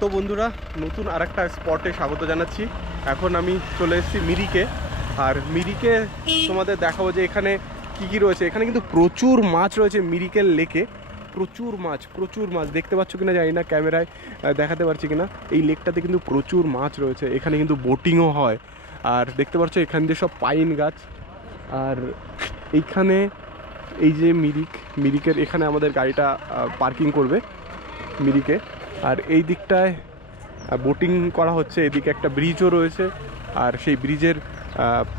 তো বন্ধুরা, নতুন আরেকটা স্পটে স্বাগত জানাচ্ছি। এখন আমি চলে এসেছি মিরিকে। আর মিরিকে তোমাদের দেখাবো যে এখানে কি কি রয়েছে। এখানে কিন্তু প্রচুর মাছ রয়েছে মিরিকের লেকে। প্রচুর মাছ দেখতে পাচ্ছ কিনা জানি না, ক্যামেরায় দেখাতে পারছি কিনা। এই লেকটাতে কিন্তু প্রচুর মাছ রয়েছে। এখানে কিন্তু বোটিংও হয়। আর দেখতে পাচ্ছ এখান দিয়ে সব পাইন গাছ। আর এইখানে এই যে মিরিকের এখানে আমাদের গাড়িটা পার্কিং করবে মিরিকে। আর এই দিকটায় বোটিং করা হচ্ছে। এদিকে একটা ব্রিজও রয়েছে, আর সেই ব্রিজের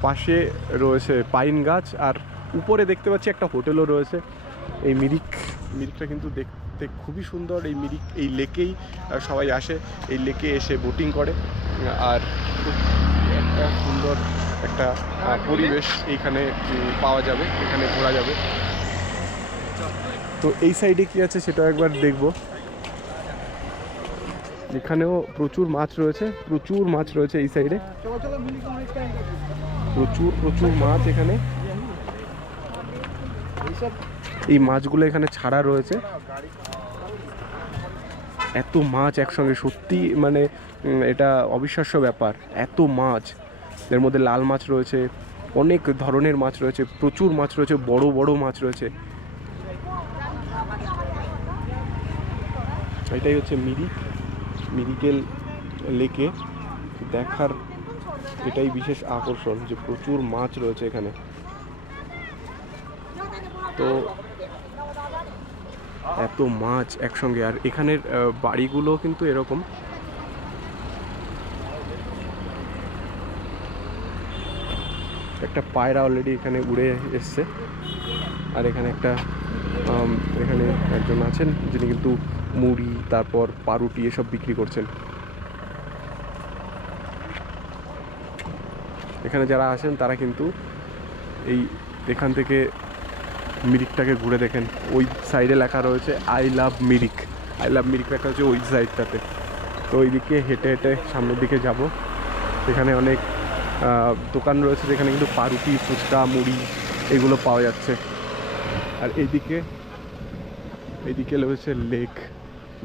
পাশে রয়েছে পাইন গাছ। আর উপরে দেখতে পাচ্ছি একটা হোটেলও রয়েছে। এই মিরিকটা কিন্তু দেখতে খুবই সুন্দর। এই লেকেই সবাই আসে, এই লেকে এসে বোটিং করে। আর খুব একটা সুন্দর একটা পরিবেশ এইখানে পাওয়া যাবে, এখানে ঘোরা যাবে। তো এই সাইডে কি আছে সেটা একবার দেখব। এখানেও প্রচুর মাছ রয়েছে এই সাইডে। প্রচুর মাছ এখানে। এই মাছগুলো এখানে ছাড়া রয়েছে। এত মাছ একসঙ্গে, সত্যি মানে এটা অবিশ্বাস্য ব্যাপার। এত মাছ, এর মধ্যে লাল মাছ রয়েছে, অনেক ধরনের মাছ রয়েছে, প্রচুর মাছ রয়েছে, বড় বড় মাছ রয়েছে। এটাই হচ্ছে মিরিকেল লেকে দেখার এটাই বিশেষ আকর্ষণ, যে প্রচুর মাছ রয়েছে এখানে। তো এত মাছ একসঙ্গে। আর এখানের বাড়িগুলো কিন্তু এরকম। একটা পায়রা অলরেডি এখানে উড়ে এসছে। আর এখানে এখানে একজন আছেন যিনি কিন্তু মুড়ি, তারপর পাউরুটি এসব বিক্রি করছেন। এখানে যারা আসেন তারা কিন্তু এখান থেকে মিরিকটাকে ঘুরে দেখেন। ওই সাইডে লেখা রয়েছে আই লাভ মিরিক লেখা হচ্ছে ওই সাইডটাতে। তো ওইদিকে হেঁটে হেঁটে সামনের দিকে যাব। সেখানে অনেক দোকান রয়েছে যেখানে কিন্তু পাউরুটি, ফুচকা, মুড়ি এগুলো পাওয়া যাচ্ছে। আর এইদিকে রয়েছে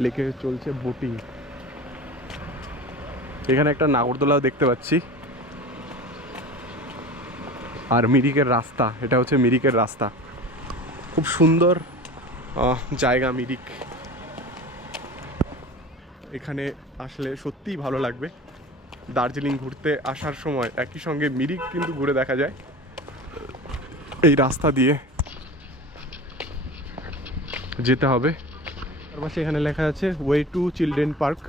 লেকে চলছে বোটিং। এখানে একটা নাগরদোলাও দেখতে পাচ্ছি। আর মিরিকের রাস্তা, এটা হচ্ছে মিরিকের রাস্তা। খুব সুন্দর জায়গা মিরিক। এখানে আসলে সত্যিই ভালো লাগবে। দার্জিলিং ঘুরতে আসার সময় একই সঙ্গে মিরিক কিন্তু ঘুরে দেখা যায়। এই রাস্তা দিয়ে যেতে হবে। তার পাশে এখানে লেখা আছে ওয়ে টু চিলড্রেন পার্ক।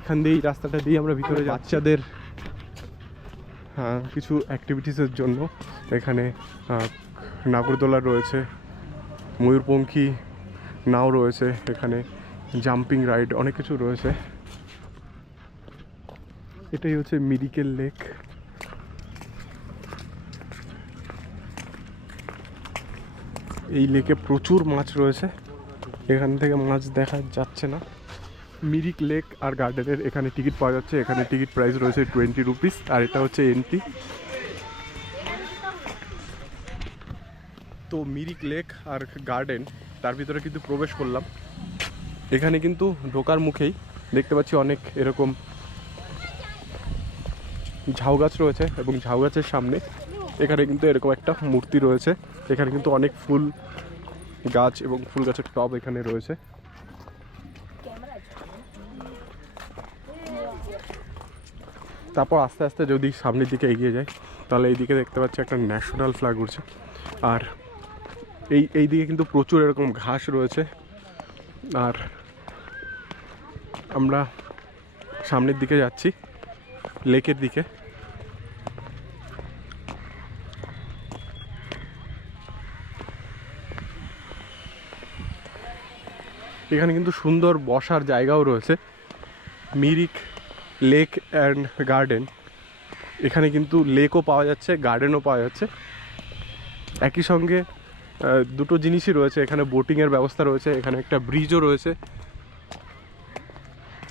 এখান দিয়ে এই রাস্তাটা দিয়ে আমরা ভিতরে বাচ্চাদের কিছু অ্যাক্টিভিটিসের জন্য এখানে নাগরদোলা রয়েছে, ময়ূরপঙ্খী নাও রয়েছে, এখানে জাম্পিং রাইড, অনেক কিছু রয়েছে। এটাই হচ্ছে মিরিকেল লেক। এই লেকে প্রচুর মাছ রয়েছে। এখান থেকে মাছ দেখা যাচ্ছে না। মিরিক লেক আর গার্ডেনের এখানে টিকিট পাওয়া যাচ্ছে। এখানে টিকিট প্রাইস রয়েছে 20 রুপিস। আর এটা হচ্ছে এন্ট্রি। তো মিরিক লেক আর গার্ডেন, তার ভিতরে কিন্তু প্রবেশ করলাম। এখানে কিন্তু ঢোকার মুখেই দেখতে পাচ্ছি অনেক এরকম ঝাউ গাছ রয়েছে, এবং ঝাউ গাছের সামনে এখানে কিন্তু এরকম একটা মূর্তি রয়েছে। এখানে কিন্তু অনেক ফুল গাছ এবং ফুল গাছের টব এখানে রয়েছে। তারপর আস্তে আস্তে যদি সামনের দিকে এগিয়ে যায়, তাহলে এইদিকে দেখতে পাচ্ছি একটা ন্যাশনাল ফ্ল্যাগ উড়ছে। আর এই দিকে কিন্তু প্রচুর এরকম ঘাস রয়েছে। আর আমরা সামনের দিকে যাচ্ছি, লেকের দিকে। এখানে কিন্তু সুন্দর বসার জায়গাও রয়েছে। মিরিক লেক অ্যান্ড গার্ডেন, এখানে কিন্তু লেকও পাওয়া যাচ্ছে, গার্ডেনও পাওয়া যাচ্ছে একই সঙ্গে। দুটো জিনিসই রয়েছে। এখানে বোটিংয়ের ব্যবস্থা রয়েছে, এখানে একটা ব্রিজও রয়েছে।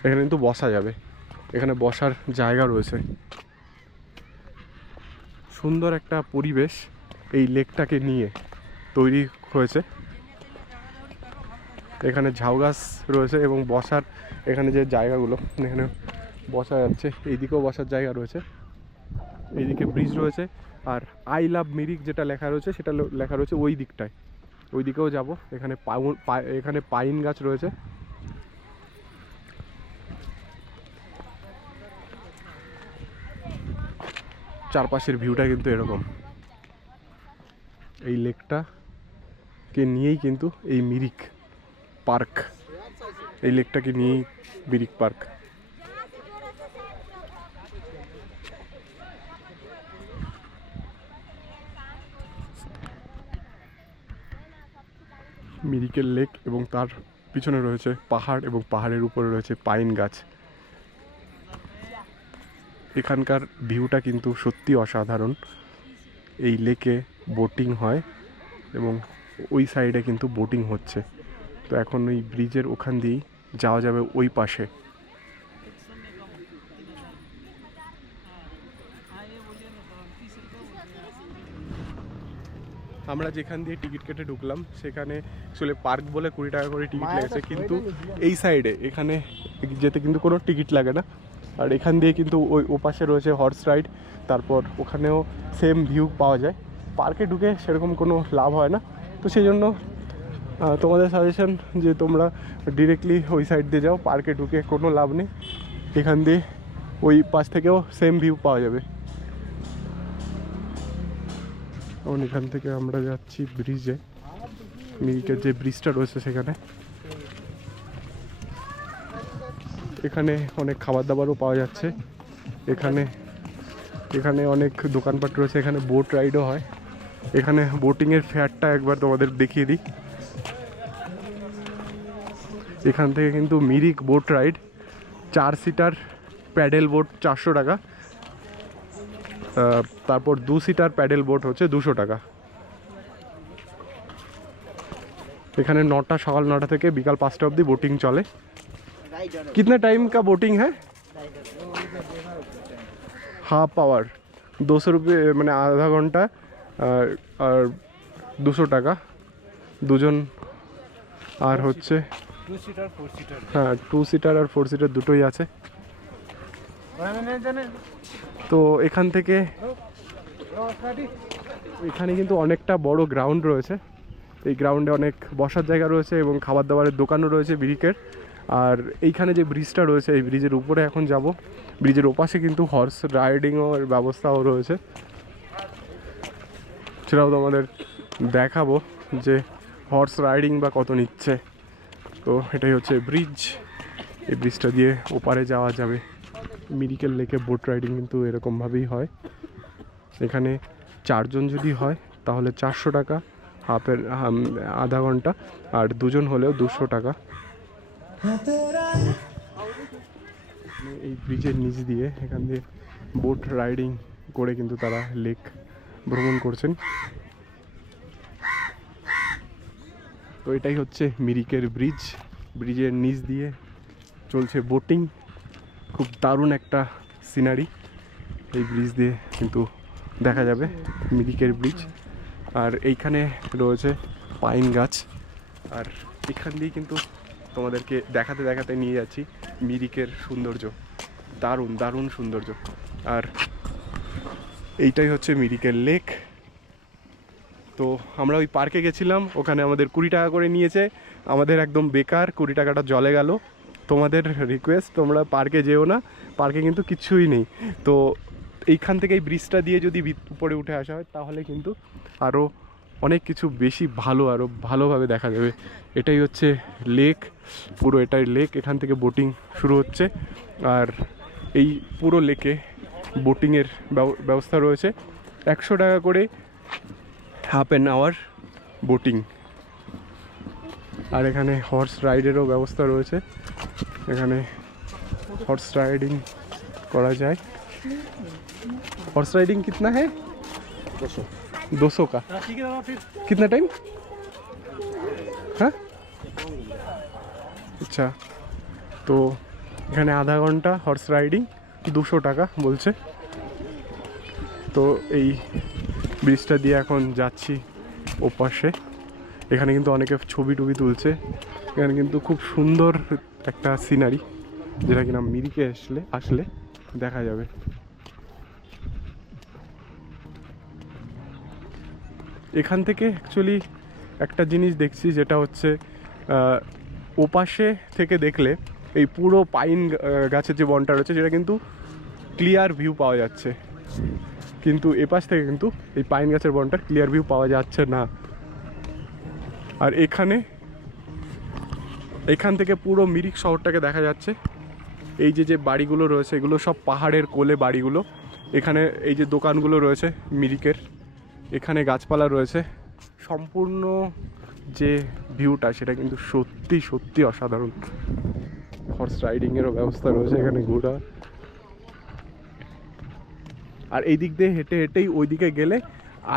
এখানে কিন্তু বসা যাবে, এখানে বসার জায়গা রয়েছে। সুন্দর একটা পরিবেশ এই লেকটাকে নিয়ে তৈরি হয়েছে। এখানে ঝাউ গাছ রয়েছে এবং বসার এখানে যে জায়গাগুলো, এখানে বসা যাচ্ছে, এইদিকেও বসার জায়গা রয়েছে, এইদিকে ব্রিজ রয়েছে। আর আই লাভ মিরিক যেটা লেখা রয়েছে সেটা লেখা রয়েছে ওই দিকটায়, ওই দিকেও যাব। এখানে এখানে পাইন গাছ রয়েছে। চারপাশের ভিউটা কিন্তু এরকম। এই লেকটাকে নিয়েই কিন্তু এই মিরিক পার্ক, এই লেকটাকে নিয়েই মিরিক পার্ক। মিরিকের লেক এবং তার পিছনে রয়েছে পাহাড় এবং পাহাড়ের উপরে রয়েছে পাইন গাছ। এখানকার ভিউটা কিন্তু সত্যি অসাধারণ। এই লেকে বোটিং হয় এবং ওই সাইডে কিন্তু বোটিং হচ্ছে। তো এখন ওই ব্রিজের ওখান দিয়েই যাওয়া যাবে ওই পাশে। আমরা যেখান দিয়ে টিকিট কেটে ঢুকলাম সেখানে আসলে পার্ক বলে 20 টাকা করে টিকিট লেগেছে, কিন্তু এই সাইডে এখানে যেতে কিন্তু কোনো টিকিট লাগে না। আর এখান দিয়ে কিন্তু ওই ওপাশে রয়েছে হর্স রাইড, তারপর ওখানেও সেম ভিউ পাওয়া যায়। পার্কে ঢুকে সেরকম কোনো লাভ হয় না, তো সেই জন্য তোমাদের সাজেশন যে তোমরা ডিরেক্টলি ওই সাইড দিয়ে যাও। পার্কে ঢুকে কোনো লাভ নেই, এখান দিয়ে ওই পাশ থেকেও সেম ভিউ পাওয়া যাবে। এবং এখান থেকে আমরা যাচ্ছি ব্রিজে, মিরিকের যে ব্রিজটা রয়েছে সেখানে। এখানে অনেক খাবার দাবারও পাওয়া যাচ্ছে। এখানে অনেক দোকানপাট রয়েছে, এখানে বোট রাইডও হয়। এখানে বোটিংয়ের ফেয়ারটা একবার তোমাদের দেখিয়ে দিই। এখান থেকে কিন্তু Mirik boat ride 4 seater pedal boat 400 টাকা, তারপর 2 সিটার প্যাডেল বোট হচ্ছে 200 টাকা। এখানে সকাল 9টা থেকে বিকাল 5টা অবধি बोटिंग चले। कितना टाइम का बोटिंग है? हाफ आवर 200 रुपये, मैंने आधा घंटा और 200 টাকা দুজন। আর হচ্ছে 2 সিটার 4 সিটার, হ্যাঁ 2 সিটার আর 4 সিটার দুটোই আছে। তো এখান থেকে এখানে কিন্তু অনেকটা বড় গ্রাউন্ড রয়েছে। এই গ্রাউন্ডে অনেক বসার জায়গা রয়েছে এবং খাবার দাবারের দোকানও রয়েছে ব্রিকের। আর এইখানে যে ব্রিজটা রয়েছে এই ব্রিজের উপরে এখন যাব। ব্রিজের ওপাশে কিন্তু হর্স রাইডিংয়ের ব্যবস্থাও রয়েছে, সেটাও তোমাদের দেখাবো যে হর্স রাইডিং বা কত নিচ্ছে। তো এটাই হচ্ছে ব্রিজ, এই ব্রিজটা দিয়ে ওপারে যাওয়া যাবে। মিরিকের লেকে বোট রাইডিং কিন্তু এরকমভাবেই হয়। এখানে 4 জন যদি হয় তাহলে 400 টাকা হাফের আধা ঘন্টা, আর 2 জন হলেও 200 টাকা। এই ব্রিজের নিচ দিয়ে এখান দিয়ে বোট রাইডিং করে কিন্তু তারা লেক ভ্রমণ করছেন। তো এটাই হচ্ছে মিরিকের ব্রিজ, ব্রিজের নিচ দিয়ে চলছে বোটিং। খুব দারুণ একটা সিনারি এই ব্রিজ দিয়ে কিন্তু দেখা যাবে, মিরিকের ব্রিজ। আর এইখানে রয়েছে পাইন গাছ, আর এখান দিয়ে কিন্তু তোমাদেরকে দেখাতে দেখাতে নিয়ে যাচ্ছি মিরিকের সৌন্দর্য। দারুণ দারুণ সৌন্দর্য। আর এইটাই হচ্ছে মিরিকের লেক। তো আমরা ওই পার্কে গেছিলাম, ওখানে আমাদের 20 টাকা করে নিয়েছে, আমাদের একদম বেকার 20 টাকাটা জলে গেল। তোমাদের রিকোয়েস্ট, তোমরা পার্কে যেও না, পার্কে কিন্তু কিছুই নেই। তো এইখান থেকে এই ব্রিজটা দিয়ে যদি উপরে উঠে আসা হয় তাহলে কিন্তু আরও অনেক কিছু বেশি ভালো, আরও ভালোভাবে দেখা যাবে। এটাই হচ্ছে লেক, পুরো এটাই লেক। এখান থেকে বোটিং শুরু হচ্ছে। আর এই পুরো লেকে বোটিংয়ের ব্যবস্থা রয়েছে। 100 টাকা করে হাফ অ্যান আওয়ার বোটিং। আর এখানে হর্স রাইডেরও ব্যবস্থা রয়েছে, এখানে हॉर्स राइडिंग करा जाए। हॉर्स राइडिंग कितना है? 200 का। कितना टाइम? हाँ अच्छा, तो এখানে আধা ঘন্টা হর্স রাইডিং 200 টাকা বলছে। তো এই ব্রিজটা দিয়ে এখন যাচ্ছি ওপাশে। এখানে কিন্তু অনেকে ছবি টবি তুলছে। এখানে কিন্তু খুব সুন্দর একটা সিনারি, যেটা কিনা মিরিকে আসলে দেখা যাবে। এখান থেকে অ্যাকচুয়ালি একটা জিনিস দেখছি, যেটা হচ্ছে ওপাশে থেকে দেখলে এই পুরো পাইন গাছের যে বনটা রয়েছে সেটা কিন্তু ক্লিয়ার ভিউ পাওয়া যাচ্ছে, কিন্তু এপাশ থেকে কিন্তু এই পাইন গাছের বনটার ক্লিয়ার ভিউ পাওয়া যাচ্ছে না। আর এখান থেকে পুরো মিরিক শহরটাকে দেখা যাচ্ছে। এই যে বাড়িগুলো রয়েছে এগুলো সব পাহাড়ের কোলে বাড়িগুলো। এখানে এই যে দোকানগুলো রয়েছে মিরিকের, এখানে গাছপালা রয়েছে। সম্পূর্ণ যে ভিউটা সেটা কিন্তু সত্যি সত্যি অসাধারণ। হর্স রাইডিংয়েরও ব্যবস্থা রয়েছে এখানে, ঘোড়া। আর এই দিক দিয়ে হেঁটে হেঁটেই ওইদিকে গেলে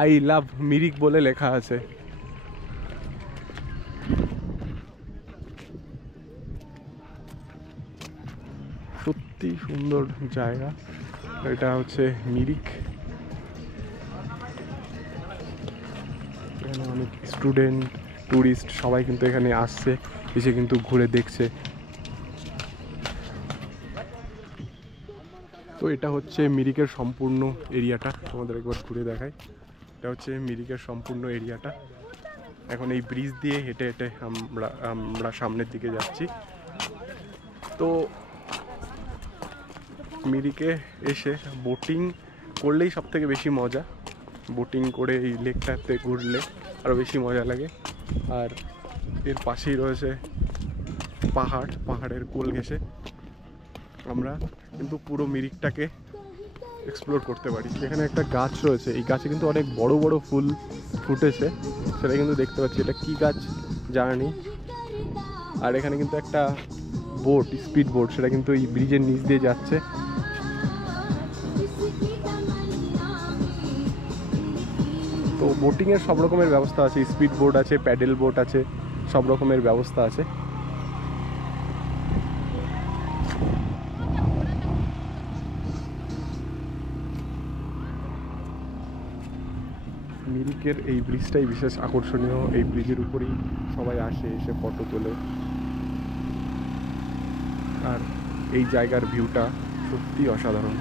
আই লাভ মিরিক বলে লেখা আছে। সত্যি সুন্দর জায়গা। এটা হচ্ছে মিরিক। এখানে অনেক স্টুডেন্ট, ট্যুরিস্ট সবাই কিন্তু এখানে আসছে, এসে কিন্তু ঘুরে দেখছে। তো এটা হচ্ছে মিরিকের সম্পূর্ণ এরিয়াটা, তোমাদের একবার ঘুরে দেখাই। এটা হচ্ছে মিরিকের সম্পূর্ণ এরিয়াটা। এখন এই ব্রিজ দিয়ে হেঁটে হেঁটে আমরা সামনের দিকে যাচ্ছি। তো মিরিকে এসে বোটিং করলেই সব থেকে বেশি মজা। বোটিং করে এই লেকটাতে ঘুরলে আরও বেশি মজা লাগে। আর এর পাশেই রয়েছে পাহাড়ের কোল ঘেঁষে আমরা কিন্তু পুরো মিরিকটাকে এক্সপ্লোর করতে পারি। এখানে একটা গাছ রয়েছে, এই গাছে কিন্তু অনেক বড় বড় ফুল ফুটেছে, সেটা কিন্তু দেখতে পাচ্ছি। এটা কি গাছ জানি। আর এখানে কিন্তু একটা বোট, স্পিড বোট, সেটা কিন্তু এই ব্রিজের নিচ দিয়ে যাচ্ছে। তো বোটিংয়ের সব রকমের ব্যবস্থা আছে, স্পিড বোট আছে, প্যাডেল বোট আছে, সব রকমের ব্যবস্থা আছে। মিরিকের এই ব্রিজটাই বিশেষ আকর্ষণীয়। এই ব্রিজের উপরেই সবাই আসে, এসে ফটো তোলে। আর এই জায়গার ভিউটা সত্যি অসাধারণ।